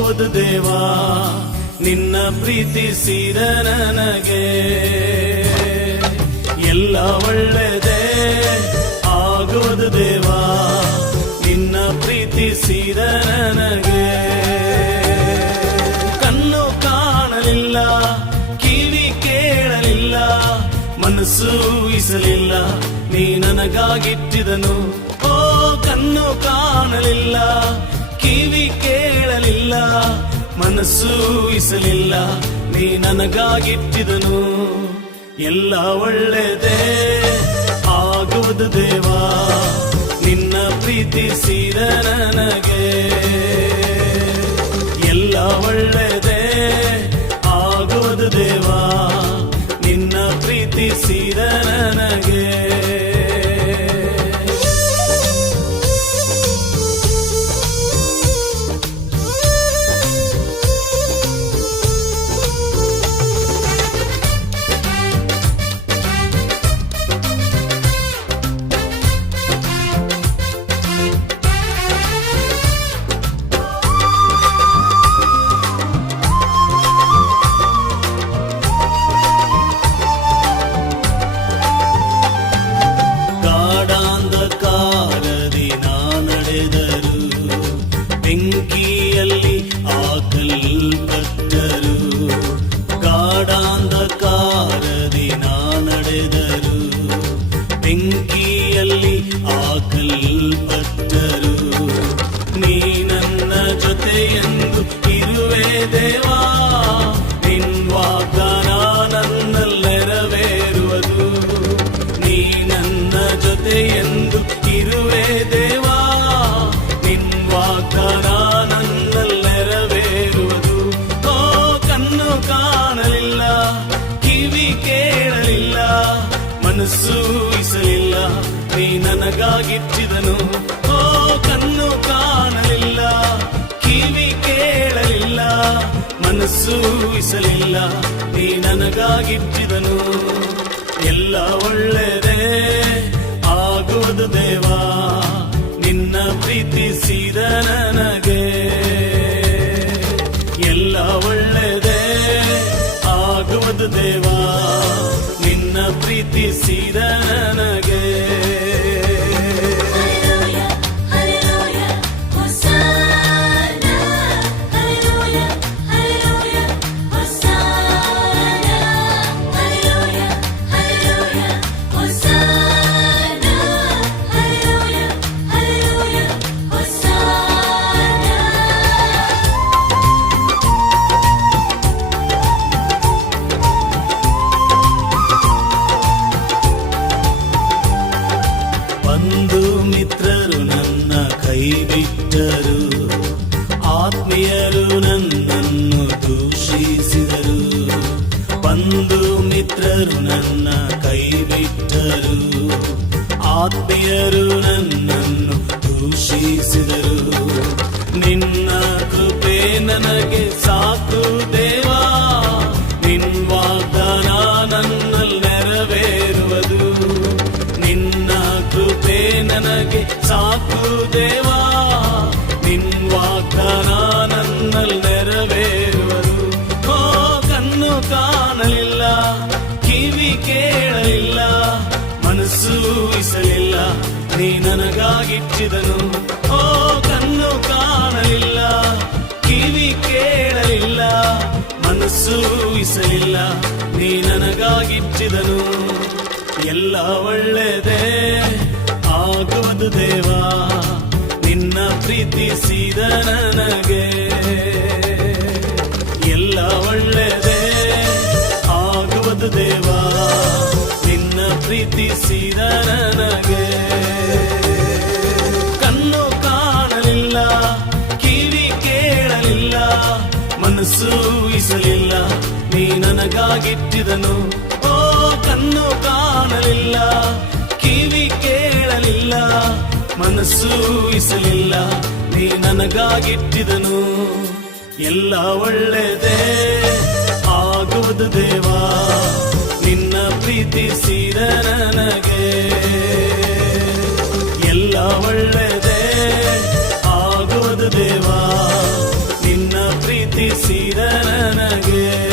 ಆಗುವುದು ದೇವಾ ನಿನ್ನ ಪ್ರೀತಿಸಿದ ನನಗೆ. ಎಲ್ಲ ಒಳ್ಳೆದೇ ಆಗುವುದು ದೇವಾ ನಿನ್ನ ಪ್ರೀತಿಸಿದ ನನಗೆ. ಕಣ್ಣು ಕಾಣಲಿಲ್ಲ, ಕಿವಿ ಕೇಳಲಿಲ್ಲ, ಮನಸ್ಸು ಊಹಿಸಲಿಲ್ಲ, ನೀ ನನಗಾಗಿಟ್ಟಿದನು. ಓ ಕಣ್ಣು ಕಾಣಲಿಲ್ಲ, ಕಿವಿ ಕೇಳಲಿಲ್ಲ, ಮನಸ್ಸು ಊಹಿಸಲಿಲ್ಲ, ನೀ ನನಗಾಗಿಟ್ಟಿದನು. ಎಲ್ಲ ಒಳ್ಳೆದೇ ಆಗುವುದು ದೇವಾ ನಿನ್ನ ಪ್ರೀತಿಸಿದ ನನಗೆ. ಎಲ್ಲ ಒಳ್ಳೆದೇ ಆಗುವುದು ದೇವಾ ನಿನ್ನ ಪ್ರೀತಿಸಿದ ನನಗೆ. ಬೆಂಕಿಯಲ್ಲಿ ಹಾಕಲ್ಪಟ್ಟರು, ಗಾಢಾಂಧಕಾರದಿ ನಾ ನಡೆದರು. ಬೆಂಕಿಯಲ್ಲಿ ಹಾಕಲ್ಪಟ್ಟರು, ನೀ ನನ್ನ ಜೊತೆಯೆಂದು ಇರುವೆ ದೇವಾ. ನಿನ್ ವಾಗ್ದಾನ ನನ್ನಲ್ಲಿ ನೆರವೇರುವುದು. ನೀ ನನ್ನ ಜೊತೆಯೆಂದು ಇರುವೆ ದೇವಾ, ನಿನ್ ವಾಗ್ದಾನ ನನ್ನಲ್ಲಿ ನೆರವೇರುವುದು. ಓ ಕಣ್ಣು ಕಾಣಲಿಲ್ಲ, ಕಿವಿ ಕೇಳಲಿಲ್ಲ, ಮನಸ್ಸು ಊಹಿಸಲಿಲ್ಲ, ನೀ ನನಗಾಗಿಟ್ಟಿದನು. ಓ ಕಣ್ಣು ಕಾಣಲಿಲ್ಲ, ಕಿವಿ ಕೇಳಲಿಲ್ಲ, ಮನಸ್ಸು ಊಹಿಸಲಿಲ್ಲ, ನೀ ನನಗಾಗಿಟ್ಟಿದನು. ಎಲ್ಲ ಒಳ್ಳೆದೇ ಆಗುವುದು ದೇವಾ ನಿನ್ನ ಪ್ರೀತಿಸಿದ ನನಗೆ. ಎಲ್ಲ ಒಳ್ಳೆದೇ ಆಗುವುದು ದೇವಾ ನಿನ್ನ ಪ್ರೀತಿಸಿದ ನನಗೆ. ಬಂಧು ಮಿತ್ರರು ನನ್ನ ಕೈ ಬಿಟ್ಟರು, ಆತ್ಮೀಯರು ನನ್ನನ್ನು ದೂಷಿಸಿದರು. ಬಂಧು ಮಿತ್ರರು ನನ್ನ ಕೈ ಬಿಟ್ಟರು, ಆತ್ಮೀಯರು ನನ್ನನ್ನು ದೂಷಿಸಿದರು. ನಿನ್ನ ಕೃಪೆ ನನಗೆ ಸಾಕು ದೇವಾ, ನಿನ್ ವಾಗ್ದಾನ ನನ್ನಲ್ಲಿ ನೆರವೇರುವುದು. ನಿನ್ನ ಕೃಪೆ ನನಗೆ ಸಾಕು ದೇವಾ, ನಿನ್ ವಾಗ್ದಾನ ನನ್ನಲ್ಲಿ ನೆರವೇರುವುದು. ಓ ಕಣ್ಣು ಕಾಣಲಿಲ್ಲ, ಕಿವಿ ಕೇಳಲಿಲ್ಲ, ಮನಸ್ಸು ಊಹಿಸಲಿಲ್ಲ, ನೀ ನನಗಾಗಿಟ್ಟಿದನು. ಓ ಕಣ್ಣು ಕಾಣಲಿಲ್ಲ, ಕಿವಿ ಕೇಳಲಿಲ್ಲ, ಮನಸ್ಸು ಊಹಿಸಲಿಲ್ಲ, ನೀ ನನಗಾಗಿಟ್ಟಿದನು. ಎಲ್ಲ ಒಳ್ಳೆದೇ ಆಗುವುದು ದೇವಾ ನಿನ್ನ ಪ್ರೀತಿಸಿದ ನನಗೆ. ಎಲ್ಲ ಒಳ್ಳೆದೇ ಆಗುವುದು ದೇವಾ ನಿನ್ನ ಪ್ರೀತಿಸಿದ ನನಗೆ. ಕಣ್ಣು ಕಾಣಲಿಲ್ಲ, ಕಿವಿ ಕೇಳಲಿಲ್ಲ, ಮನಸ್ಸು ಊಹಿಸಲಿಲ್ಲ, ನೀ ನನಗಾಗಿಟ್ಟಿದನು. ಓ ಕಣ್ಣು ಕಾಣಲಿಲ್ಲ, ಕಿವಿ ಕೇಳಲಿಲ್ಲ, ಮನಸ್ಸು ಊಹಿಸಲಿಲ್ಲ, ನೀ ನನಗಾಗಿಟ್ಟಿದನು. ಎಲ್ಲ ಒಳ್ಳೆದೇ ಆಗುವುದು ದೇವಾ ನಿನ್ನ ಪ್ರೀತಿಸಿದ ನನಗೆ. ಎಲ್ಲ ಒಳ್ಳೆದೇ ಆಗುವುದು ದೇವಾ ನಿನ್ನ ಪ್ರೀತಿಸಿದ ನನಗೆ